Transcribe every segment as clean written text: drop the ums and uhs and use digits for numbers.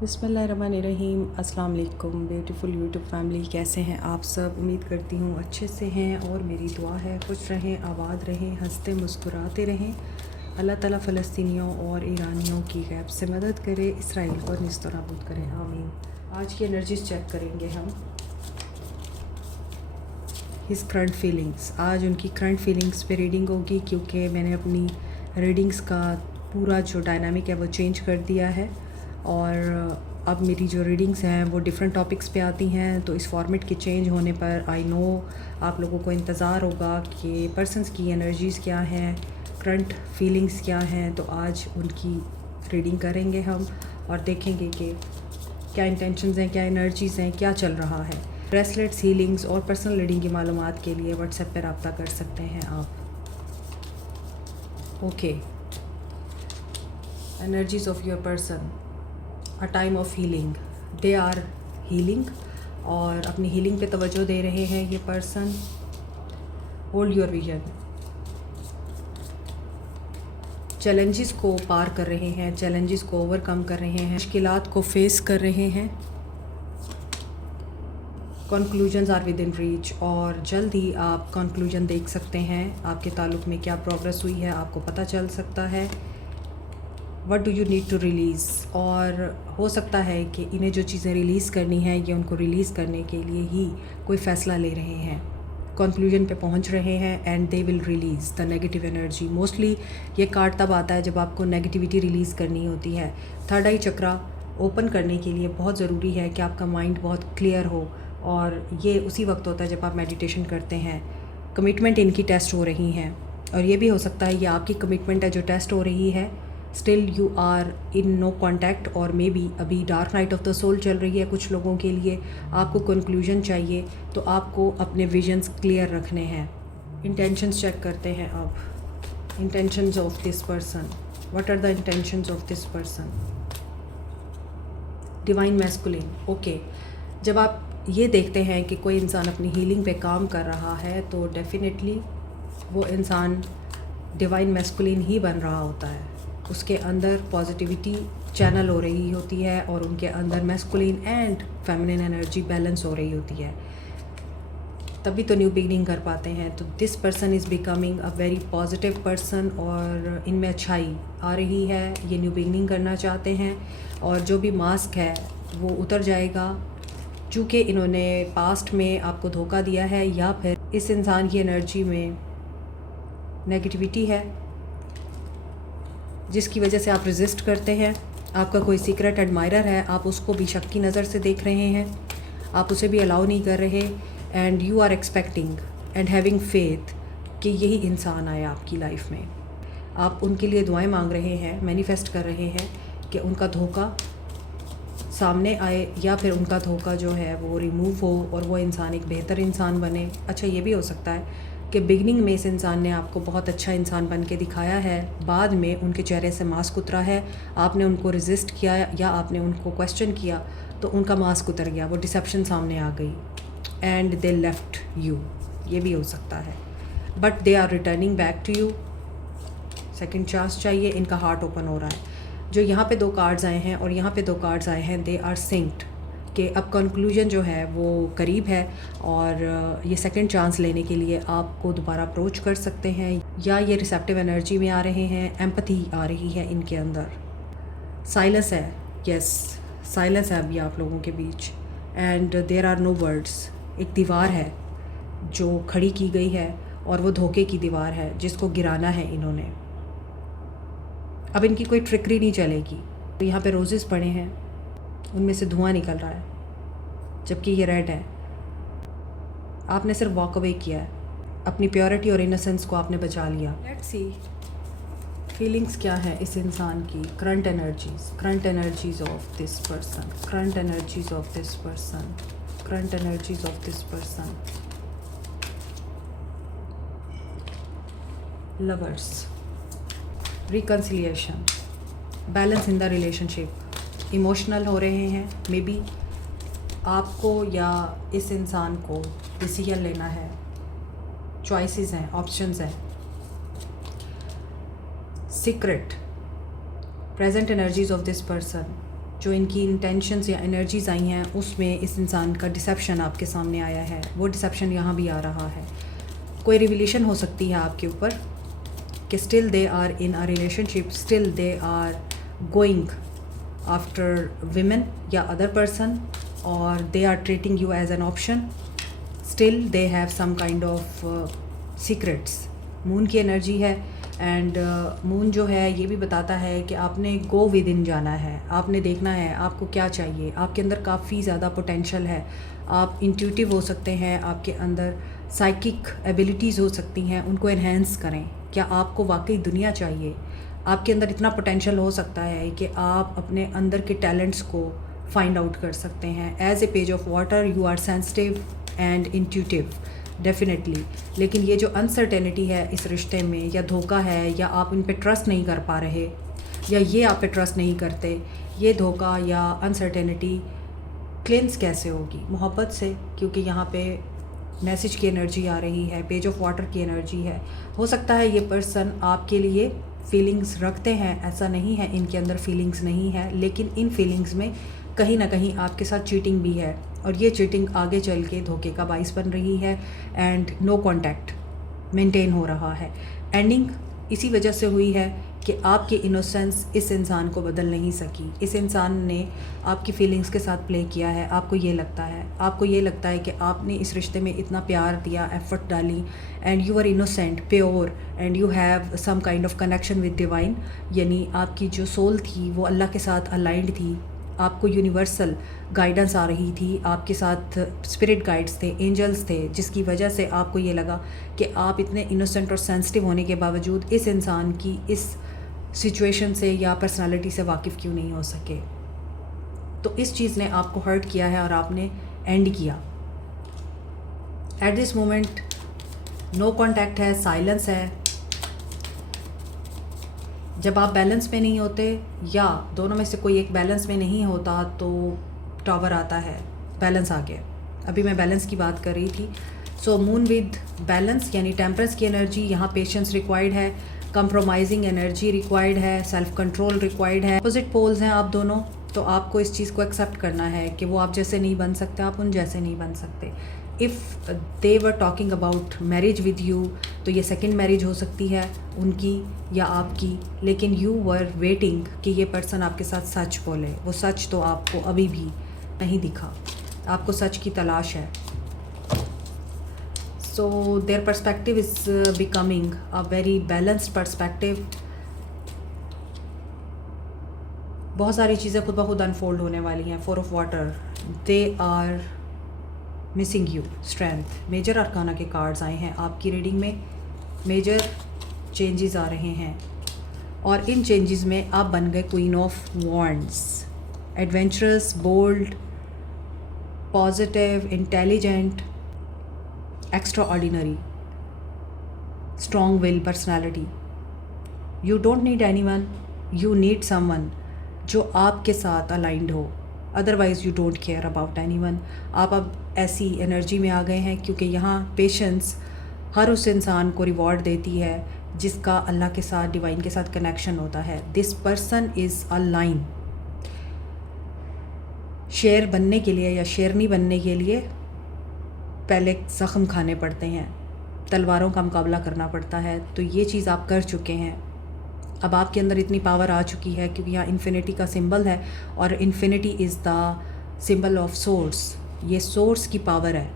बिस्मिल्लाहिर्रहमानिर्रहीम। अस्सलाम वालेकुम ब्यूटीफुल यूट्यूब फैमिली, कैसे हैं आप सब? उम्मीद करती हूँ अच्छे से हैं और मेरी दुआ है खुश रहें, आबाद रहें, हंसते मुस्कुराते रहें। अल्लाह ताला फ़लस्तीनियों और ईरानियों की गैब से मदद करे, इसराइल को निस्तो नाबूद करें, आमीन। आज की एनर्जीज चेक करेंगे हम। हिज करंट फीलिंग्स, आज उनकी करंट फीलिंग्स पे रीडिंग होगी, क्योंकि मैंने अपनी रीडिंग्स का पूरा जो डायनामिक है वो चेंज कर दिया है और अब मेरी जो रीडिंग्स हैं वो डिफरेंट टॉपिक्स पे आती हैं। तो इस फॉर्मेट के चेंज होने पर आई नो आप लोगों को इंतज़ार होगा कि पर्सनस की एनर्जीज़ क्या हैं, करंट फीलिंग्स क्या हैं। तो आज उनकी रीडिंग करेंगे हम और देखेंगे कि क्या इंटेंशंस हैं, क्या एनर्जीज़ हैं, क्या चल रहा है। ब्रेसलेट्स, हीलिंग्स और पर्सनल रीडिंग की मालूमात के लिए व्हाट्सएप पर रब्ता कर सकते हैं आप। Okay, energies of your person, a time of healing, they are healing और अपनी हीलिंग पे तवज्जो दे रहे हैं ये person. Hold your vision, challenges को पार कर रहे हैं, चैलेंजेस को ओवरकम कर रहे हैं, मुश्किलात को फेस कर रहे हैं। Conclusions are within reach और जल्द ही आप कंक्लूजन देख सकते हैं। आपके ताल्लुक़ में क्या प्रोग्रेस हुई है आपको पता चल सकता है। What do you need to release, और हो सकता है कि इन्हें जो चीज़ें रिलीज़ करनी है ये उनको रिलीज़ करने के लिए ही कोई फ़ैसला ले रहे हैं, कंक्लूजन पे पहुंच रहे हैं and they will release the negative energy. Mostly ये कार्ड तब आता है जब आपको नेगेटिविटी रिलीज़ करनी होती है। थर्ड आई चक्रा ओपन करने के लिए बहुत ज़रूरी है कि आपका माइंड बहुत क्लियर हो और ये उसी वक्त होता है जब आप मेडिटेशन करते हैं। कमिटमेंट इनकी टेस्ट हो रही हैं और ये भी हो सकता है ये आपकी कमिटमेंट है जो टेस्ट हो रही है। Still you are in no contact और मे बी अभी dark night of the soul चल रही है कुछ लोगों के लिए। आपको कंक्लूजन चाहिए तो आपको अपने विजन्स क्लियर रखने हैं। इंटेंशंस चेक करते हैं अब। Intentions of this person, what are the intentions of this person? Divine masculine. Okay, जब आप ये देखते हैं कि कोई इंसान अपनी हीलिंग पे काम कर रहा है तो डेफिनेटली वो इंसान डिवाइन मैस्कुलिन ही बन रहा होता है। उसके अंदर पॉजिटिविटी चैनल हो रही होती है और उनके अंदर masculine and feminine energy balance हो रही होती है, तभी तो न्यू बिगनिंग कर पाते हैं। तो this person is becoming a very positive person और इनमें अच्छाई आ रही है। ये न्यू बिगनिंग करना चाहते हैं और जो भी मास्क है वो उतर जाएगा। चूँकि इन्होंने पास्ट में आपको धोखा दिया है या फिर इस इंसान की एनर्जी में नेगेटिविटी है जिसकी वजह से आप रेजिस्ट करते हैं। आपका कोई सीक्रेट एडमायरर है, आप उसको भी शक की नज़र से देख रहे हैं, आप उसे भी अलाउ नहीं कर रहे and you are expecting and having faith कि यही इंसान आए आपकी लाइफ में। आप उनके लिए दुआएं मांग रहे हैं, मैनिफेस्ट कर रहे हैं कि उनका धोखा सामने आए या फिर उनका धोखा जो है वो रिमूव हो और वो इंसान एक बेहतर इंसान बने। अच्छा, ये भी हो सकता है कि बिगनिंग में इस इंसान ने आपको बहुत अच्छा इंसान बन के दिखाया है, बाद में उनके चेहरे से मास्क उतरा है, आपने उनको रेजिस्ट किया या आपने उनको क्वेश्चन किया तो उनका मास्क उतर गया, वो डिसेप्शन सामने आ गई एंड दे लेफ्ट यू। ये भी हो सकता है, but they are returning back to you. Second chance चाहिए, इनका हार्ट ओपन हो रहा है। जो यहाँ पे 2 कार्ड्स आए हैं और यहाँ पे 2 कार्ड्स आए हैं, दे आर सिंक्ड कि अब कंक्लूजन जो है वो करीब है और ये सेकंड चांस लेने के लिए आपको दोबारा अप्रोच कर सकते हैं या ये रिसेप्टिव एनर्जी में आ रहे हैं, एम्पैथी आ रही है इनके अंदर। साइलेंस है, यस साइलेंस है अभी आप लोगों के बीच and there are no words. एक दीवार है जो खड़ी की गई है और वो धोखे की दीवार है जिसको गिराना है इन्होंने। अब इनकी कोई ट्रिकरी नहीं चलेगी। तो यहाँ पे रोजेस पड़े हैं, उनमें से धुआं निकल रहा है जबकि ये रेड है। आपने सिर्फ वॉक अवे किया है, अपनी प्योरिटी और इनोसेंस को आपने बचा लिया। लेट्स सी फीलिंग्स क्या है इस इंसान की। Current energies of this person, current energies of this person, current energies of this person. Lovers, reconciliation, balance in the relationship. Emotional हो रहे हैं, मे बी आपको या इस इंसान को डिसीजन लेना है, चॉइसेस हैं, ऑप्शंस हैं। Secret, present energies of this person, जो इनकी इंटेंशंस या एनर्जीज़ आई हैं उसमें इस इंसान का डिसेप्शन आपके सामने आया है। वो डिसेप्शन यहाँ भी आ रहा है। कोई रिविलेशन हो सकती है आपके ऊपर कि still they are in a relationship, still they are going after women या अदर पर्सन, और they are treating you as an option. Still they have some kind of secrets. Moon की एनर्जी है एंड मून जो है ये भी बताता है कि आपने गो विद इन जाना है, आपने देखना है आपको क्या चाहिए। आपके अंदर काफ़ी ज़्यादा पोटेंशियल है, आप इंट्यूटिव हो सकते हैं, आपके अंदर साइकिक एबिलिटीज़ हो सकती हैं, उनको एनहेंस करें। क्या आपको वाकई दुनिया चाहिए? आपके अंदर इतना पोटेंशियल हो सकता है कि आप अपने अंदर के टैलेंट्स को फाइंड आउट कर सकते हैं। As a page of water you are sensitive and intuitive definitely. लेकिन ये जो अनसर्टेनिटी है इस रिश्ते में, या धोखा है, या आप इन पे ट्रस्ट नहीं कर पा रहे, या ये आप पे ट्रस्ट नहीं करते, ये धोखा या अनसर्टेनिटी क्लिंस कैसे होगी? मोहब्बत से, क्योंकि यहाँ पे मैसेज की एनर्जी आ रही है, पेज ऑफ वाटर की एनर्जी है। हो सकता है ये पर्सन आपके लिए फीलिंग्स रखते हैं, ऐसा नहीं है इनके अंदर फीलिंग्स नहीं है, लेकिन इन फीलिंग्स में कहीं ना कहीं आपके साथ चीटिंग भी है, और ये चीटिंग आगे चल के धोखे का बाइस बन रही है एंड नो कांटेक्ट मेंटेन हो रहा है। एंडिंग इसी वजह से हुई है कि आपकी इनोसेंस इस इंसान को बदल नहीं सकी। इस इंसान ने आपकी फीलिंग्स के साथ प्ले किया है। आपको ये लगता है कि आपने इस रिश्ते में इतना प्यार दिया, एफर्ट डाली, and you are innocent, pure, and you have some kind of connection with divine. यानी आपकी जो सोल थी वो अल्लाह के साथ अलाइंड थी, आपको यूनिवर्सल गाइडेंस आ रही थी, आपके साथ स्पिरिट गाइड्स थे, एंजल्स थे, जिसकी वजह से आपको ये लगा कि आप इतने इनोसेंट और सेंसिटिव होने के बावजूद इस इंसान की इस सिचुएशन से या पर्सनालिटी से वाकिफ़ क्यों नहीं हो सके। तो इस चीज़ ने आपको हर्ट किया है और आपने एंड किया। At this moment no contact है, साइलेंस है। जब आप बैलेंस में नहीं होते या दोनों में से कोई एक बैलेंस में नहीं होता तो टावर आता है, बैलेंस आ गया। अभी मैं बैलेंस की बात कर रही थी। सो मून विद बैलेंस यानी टेम्परेंस की एनर्जी, यहाँ पेशेंस रिक्वायर्ड है, कंप्रोमाइजिंग एनर्जी रिक्वायर्ड है, सेल्फ कंट्रोल रिक्वायर्ड है। अपोजिट पोल्स हैं आप दोनों, तो आपको इस चीज़ को एक्सेप्ट करना है कि वो आप जैसे नहीं बन सकते, आप उन जैसे नहीं बन सकते। If they were talking about marriage with you, तो ये सेकेंड मैरिज हो सकती है उनकी या आपकी, लेकिन यू वर वेटिंग कि ये पर्सन आपके साथ सच बोले। वो सच तो आपको अभी भी नहीं दिखा, आपको सच की तलाश है। So their perspective is becoming a very balanced perspective. बहुत सारी चीज़ें खुद ब खुद अनफोल्ड होने वाली हैं। 4 of water, they are missing you, strength. Major arcana के कार्ड्स आए हैं आपकी रीडिंग में। मेजर चेंजेस आ रहे हैं और इन चेंजेस में आप बन गए queen of wands. Adventurous, bold, positive, intelligent, extraordinary, strong will personality. You don't need anyone, you need someone जो आपके साथ अलाइंड हो, otherwise you don't care about anyone. आप अब ऐसी एनर्जी में आ गए हैं क्योंकि यहाँ पेशेंस हर उस इंसान को रिवॉर्ड देती है जिसका अल्लाह के साथ, डिवाइन के साथ कनेक्शन होता है। This person is a line. शेर बनने के लिए या शेरनी बनने के लिए पहले ज़ख्म खाने पड़ते हैं, तलवारों का मुकाबला करना पड़ता है। तो ये चीज़ आप कर चुके हैं। अब आपके अंदर इतनी पावर आ चुकी है क्योंकि यहाँ इन्फिनिटी का सिंबल है और infinity is the symbol of source. ये सोर्स की पावर है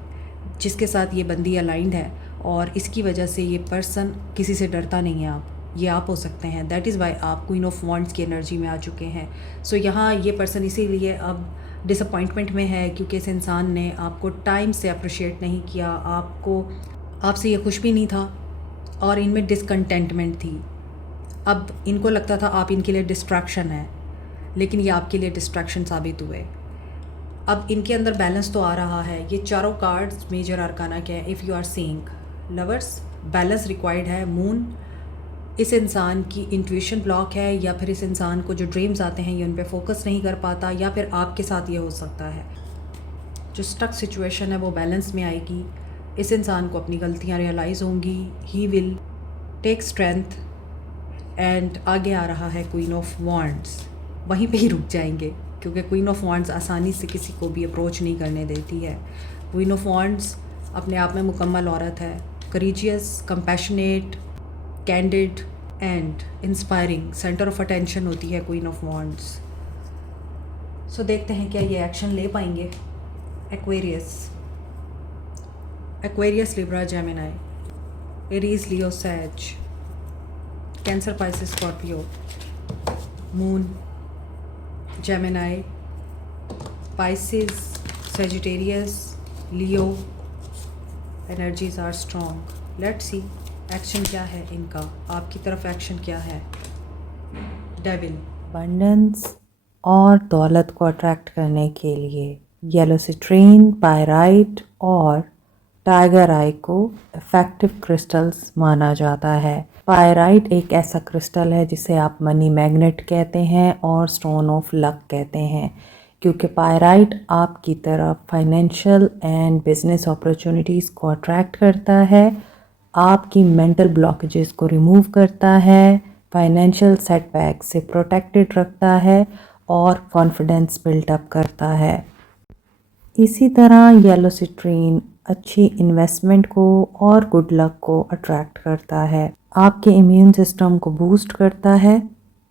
जिसके साथ ये बंदी अलाइंड है और इसकी वजह से ये पर्सन किसी से डरता नहीं है। ये आप हो सकते हैं। दैट इज़ वाई आप क्वीन ऑफ वॉन्ड्स की एनर्जी में आ चुके हैं। सो यहाँ ये पर्सन इसीलिए अब डिसअपॉइंटमेंट में है क्योंकि इस इंसान ने आपको टाइम से अप्रिशिएट नहीं किया, आपसे ये खुश भी नहीं था और इनमें डिसकंटेंटमेंट थी। अब इनको लगता था आप इनके लिए डिस्ट्रैक्शन है, लेकिन ये आपके लिए डिस्ट्रैक्शन साबित हुए। अब इनके अंदर बैलेंस तो आ रहा है। ये चारों कार्ड्स मेजर अरकाना के हैं। If you are seeing lovers, balance required है। मून इस इंसान की इंट्यूशन ब्लॉक है या फिर इस इंसान को जो ड्रीम्स आते हैं ये उन पे फोकस नहीं कर पाता, या फिर आपके साथ ये हो सकता है। जो स्टक सिचुएशन है वो बैलेंस में आएगी। इस इंसान को अपनी गलतियाँ रियलाइज़ होंगी। He will take strength and आगे आ रहा है क्वीन ऑफ वॉन्ड्स। वहीं पे ही रुक जाएंगे। क्योंकि क्वीन ऑफ वॉन्ड्स आसानी से किसी को भी अप्रोच नहीं करने देती है। क्वीन ऑफ वॉन्ड्स अपने आप में मुकम्मल औरत है, courageous, compassionate, candid and inspiring, centre of attention होती है क्वीन ऑफ वॉन्ड्स। सो देखते हैं क्या ये एक्शन ले पाएंगे। Aquarius, Libra, Gemini, Aries, Leo, Sage, Cancer, Pisces, Scorpio, moon, Gemini, Pisces, Sagittarius, Leo. Energies are strong. Let's see action क्या है इनका, आपकी तरफ एक्शन क्या है। डेविल, अबंडेंस और दौलत को अट्रैक्ट करने के लिए येलो सिट्रीन, पायराइट और टाइगर आई को इफ़ेक्टिव क्रिस्टल्स माना जाता है। पायराइट एक ऐसा क्रिस्टल है जिसे आप मनी मैग्नेट कहते हैं और स्टोन ऑफ लक कहते हैं, क्योंकि पायराइट आपकी तरफ फाइनेंशियल एंड बिजनेस अपॉर्चुनिटीज़ को अट्रैक्ट करता है, आपकी मेंटल ब्लॉकेजेस को रिमूव करता है, फाइनेंशियल सेटबैक से प्रोटेक्टेड रखता है और कॉन्फिडेंस बिल्टअप करता है। इसी तरह येलो सिट्रीन अच्छी इन्वेस्टमेंट को और गुड लक को अट्रैक्ट करता है, आपके इम्यून सिस्टम को बूस्ट करता है,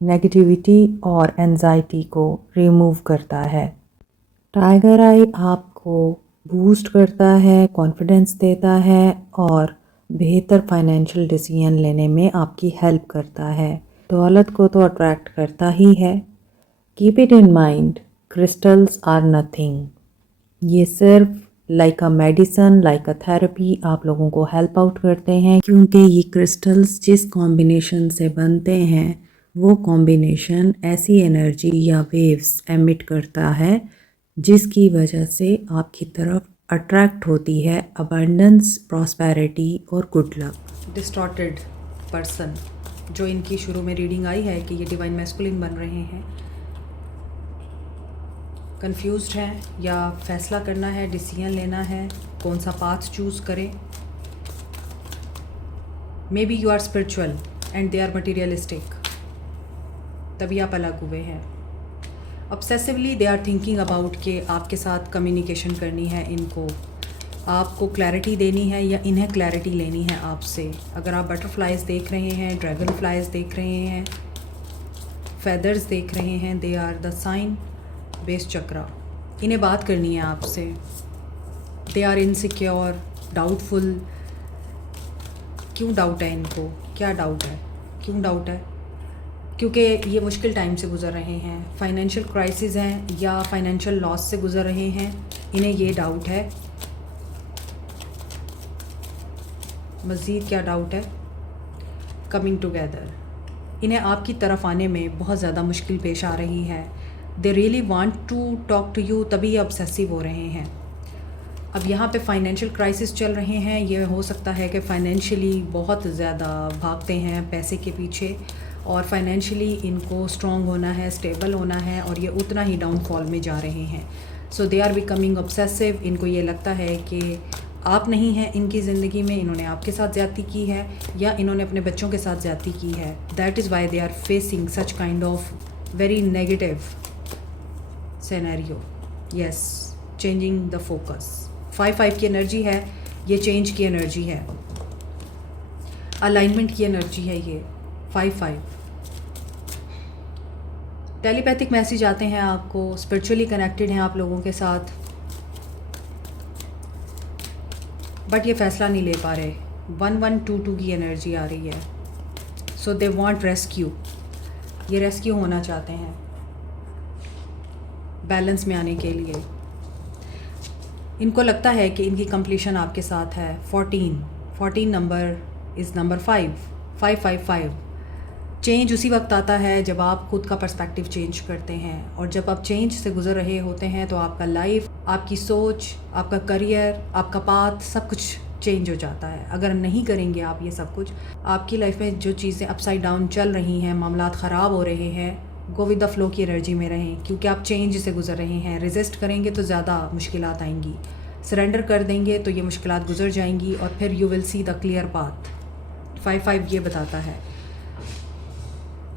नेगेटिविटी और एंजाइटी को रिमूव करता है। टाइगर आई आपको बूस्ट करता है, कॉन्फिडेंस देता है और बेहतर फाइनेंशियल डिसीजन लेने में आपकी हेल्प करता है। दौलत को तो अट्रैक्ट करता ही है। Keep it in mind, crystals are nothing. ये सिर्फ like a medicine, like a therapy आप लोगों को हेल्प आउट करते हैं, क्योंकि ये क्रिस्टल्स जिस कॉम्बिनेशन से बनते हैं वो कॉम्बिनेशन ऐसी एनर्जी या वेव्स एमिट करता है जिसकी वजह से आपकी तरफ अट्रैक्ट होती है अबंडेंस, प्रॉस्पेरिटी और गुड लक। डिस्टॉर्टेड पर्सन, जो इनकी शुरू में रीडिंग आई है कि ये डिवाइन मैस्कुलिन बन रहे हैं, कंफ्यूज्ड हैं या फैसला करना है, डिसीजन लेना है, कौन सा पाथ चूज़ करें। Maybe you are spiritual and they are materialistic, तभी आप अलग हुए हैं। Obsessively they are thinking about कि आपके साथ कम्युनिकेशन करनी है, इनको आपको क्लैरिटी देनी है या इन्हें क्लैरिटी लेनी है आपसे। अगर आप बटरफ्लाइज देख रहे हैं, ड्रैगन फ्लाइज देख रहे हैं, फेदर्स देख रहे हैं, they are the sign base chakra. इन्हें बात करनी है आपसे। They are insecure, doubtful. क्यों डाउट है इनको, क्या डाउट है, क्यों डाउट है? क्योंकि ये मुश्किल टाइम से गुज़र रहे हैं, फाइनेंशियल क्राइसिस हैं या फाइनेंशियल लॉस से गुज़र रहे हैं, इन्हें ये डाउट है। मज़ीद क्या डाउट है? कमिंग टुगेदर, इन्हें आपकी तरफ आने में बहुत ज़्यादा मुश्किल पेश आ रही है। They really want to talk to you, तभी ऑब्सेसिव हो रहे हैं। अब यहाँ पे फाइनेंशियल क्राइसिस चल रहे हैं, ये हो सकता है कि फ़ाइनेंशियली बहुत ज़्यादा भागते हैं पैसे के पीछे, और फाइनेंशियली इनको स्ट्रॉन्ग होना है, स्टेबल होना है, और ये उतना ही डाउनफॉल में जा रहे हैं। सो दे आर बिकमिंग ऑब्सेसिव। इनको ये लगता है कि आप नहीं हैं इनकी ज़िंदगी में, इन्होंने आपके साथ ज़्यादती की है या इन्होंने अपने बच्चों के साथ ज़्यादती की है। That is why they are facing such kind of very negative scenario. Yes, changing the focus. 5-5 की एनर्जी है, ये चेंज की एनर्जी है, अलाइनमेंट की एनर्जी है ये 5-5। टेलीपैथिक मैसेज आते हैं आपको, स्पिरिचुअली कनेक्टेड हैं आप लोगों के साथ, बट ये फैसला नहीं ले पा रहे। 1122 की एनर्जी आ रही है। सो दे वांट रेस्क्यू, ये रेस्क्यू होना चाहते हैं बैलेंस में आने के लिए। इनको लगता है कि इनकी कंप्लीशन आपके साथ है। 14 नंबर इज़ नंबर 5 चेंज उसी वक्त आता है जब आप खुद का पर्सपेक्टिव चेंज करते हैं, और जब आप चेंज से गुजर रहे होते हैं तो आपका लाइफ, आपकी सोच, आपका करियर, आपका पाथ, सब कुछ चेंज हो जाता है। अगर नहीं करेंगे आप ये सब कुछ, आपकी लाइफ में जो चीज़ें अपसाइड डाउन चल रही हैं, मामलात ख़राब हो रहे हैं, गो विद द फ्लो की एनर्जी में रहें, क्योंकि आप चेंज से गुजर रहे हैं। रेजिस्ट करेंगे तो ज़्यादा मुश्किलात आएंगी, सरेंडर कर देंगे तो ये मुश्किलात गुजर जाएंगी, और फिर you will see the clear path. 5 ये बताता है।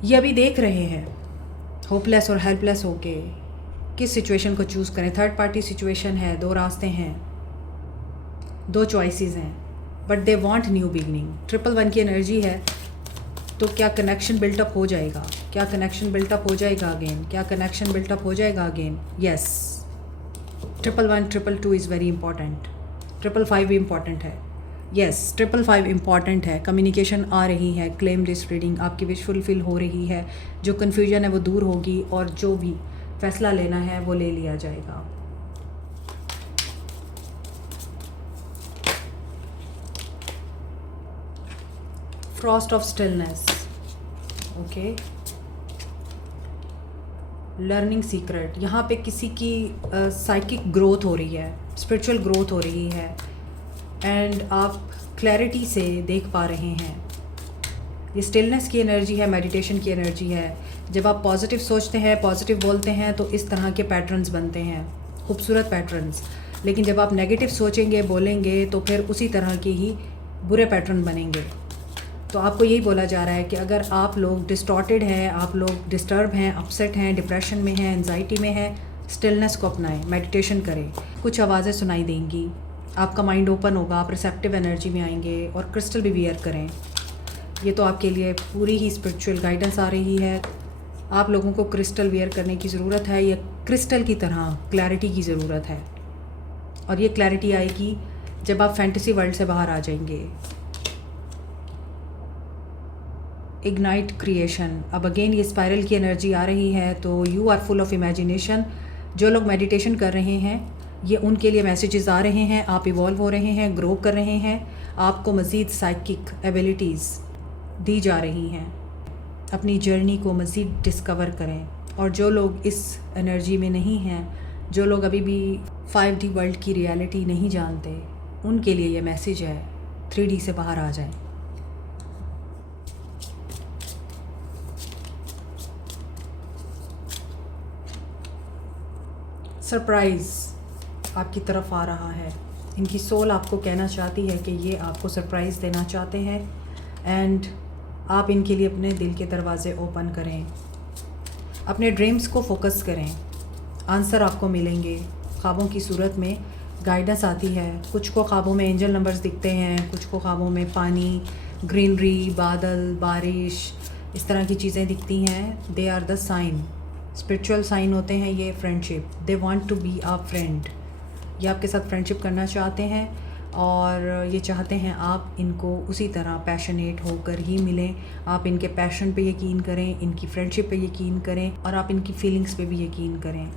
ये अभी देख रहे हैं होपलेस और हेल्पलेस होके किस सिचुएशन को चूज़ करें। थर्ड पार्टी सिचुएशन है, 2 रास्ते हैं, 2 चॉइसेस हैं, but they want new beginning. 111 की एनर्जी है, तो क्या कनेक्शन बिल्टअप हो जाएगा? क्या कनेक्शन बिल्टअप हो जाएगा अगेन? क्या कनेक्शन बिल्टअप हो जाएगा again? Yes. 111, 222 is very important. 555 भी इम्पॉर्टेंट है। यस, 555 इम्पॉर्टेंट है। कम्युनिकेशन आ रही है, क्लेम लिस्ट रीडिंग, आपकी विश फुलफिल हो रही है। जो कन्फ्यूजन है वो दूर होगी और जो भी फैसला लेना है वो ले लिया जाएगा। Frost of stillness, okay. Learning secret, यहाँ पे किसी की साइकिक ग्रोथ हो रही है, स्पिरिचुअल ग्रोथ हो रही है, एंड आप क्लैरिटी से देख पा रहे हैं। ये स्टिलनेस की एनर्जी है, मेडिटेशन की एनर्जी है। जब आप पॉजिटिव सोचते हैं, पॉजिटिव बोलते हैं, तो इस तरह के पैटर्न्स बनते हैं, खूबसूरत पैटर्न्स। लेकिन जब आप नेगेटिव सोचेंगे, बोलेंगे, तो फिर उसी तरह के ही बुरे पैटर्न बनेंगे। तो आपको यही बोला जा रहा है कि अगर आप लोग डिस्टॉर्टेड हैं, आप लोग डिस्टर्ब हैं, अपसेट हैं, डिप्रेशन में हैं, एंजाइटी में हैं, स्टिलनेस को अपनाएं, मेडिटेशन करें। कुछ आवाज़ें सुनाई देंगी, आपका माइंड ओपन होगा, आप रिसेप्टिव एनर्जी में आएंगे। और क्रिस्टल भी वियर करें। ये तो आपके लिए पूरी ही स्पिरिचुअल गाइडेंस आ रही है। आप लोगों को क्रिस्टल वियर करने की ज़रूरत है। ये क्रिस्टल की तरह क्लैरिटी की ज़रूरत है, और ये क्लैरिटी आएगी जब आप फैंटेसी वर्ल्ड से बाहर आ जाएंगे। इग्नाइट क्रिएशन, अब अगेन ये स्पाइरल की एनर्जी आ रही है, तो you are full of imagination. जो लोग मेडिटेशन कर रहे हैं, ये उनके लिए मैसेजेस आ रहे हैं। आप इवॉल्व हो रहे हैं, ग्रो कर रहे हैं, आपको मज़ीद साइकिक एबिलिटीज़ दी जा रही हैं। अपनी जर्नी को मज़ीद डिस्कवर करें। और जो लोग इस एनर्जी में नहीं हैं, जो लोग अभी भी 5D वर्ल्ड की रियलिटी नहीं जानते, उनके लिए ये मैसेज है, 3D से बाहर आ जाएं। सरप्राइज़ आपकी तरफ आ रहा है। इनकी सोल आपको कहना चाहती है कि ये आपको सरप्राइज़ देना चाहते हैं, एंड आप इनके लिए अपने दिल के दरवाज़े ओपन करें। अपने ड्रीम्स को फोकस करें, आंसर आपको मिलेंगे। ख्वाबों की सूरत में गाइडेंस आती है। कुछ को ख्वाबों में एंजल नंबर्स दिखते हैं, कुछ को ख्वाबों में पानी, ग्रीनरी, बादल, बारिश, इस तरह की चीज़ें दिखती हैं। They are the sign, spiritual sign होते हैं ये। Friendship, they want to be a friend, ये आपके साथ फ्रेंडशिप करना चाहते हैं, और ये चाहते हैं आप इनको उसी तरह पैशनेट होकर ही मिलें। आप इनके पैशन पे यकीन करें, इनकी फ्रेंडशिप पे यकीन करें, और आप इनकी फीलिंग्स पे भी यकीन करें।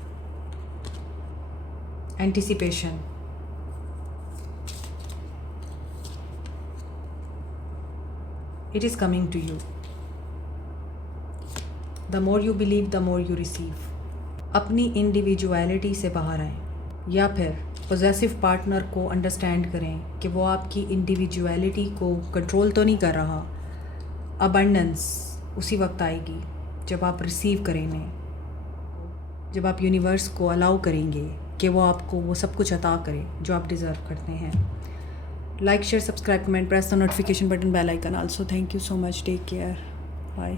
Anticipation, it is coming to you. The more you believe, the more you receive. अपनी इंडिविजुअलिटी से बाहर आएँ, या फिर पॉजेसिव पार्टनर को अंडरस्टैंड करें कि वो आपकी इंडिविजुअलिटी को कंट्रोल तो नहीं कर रहा। अबंडेंस उसी वक्त आएगी जब आप रिसीव करेंगे, जब आप यूनिवर्स को अलाउ करेंगे कि वो आपको वो सब कुछ अता करे जो आप डिज़र्व करते हैं। Like, share, subscribe, comment, press the notification button, bell icon. Also thank you so much, take care, bye.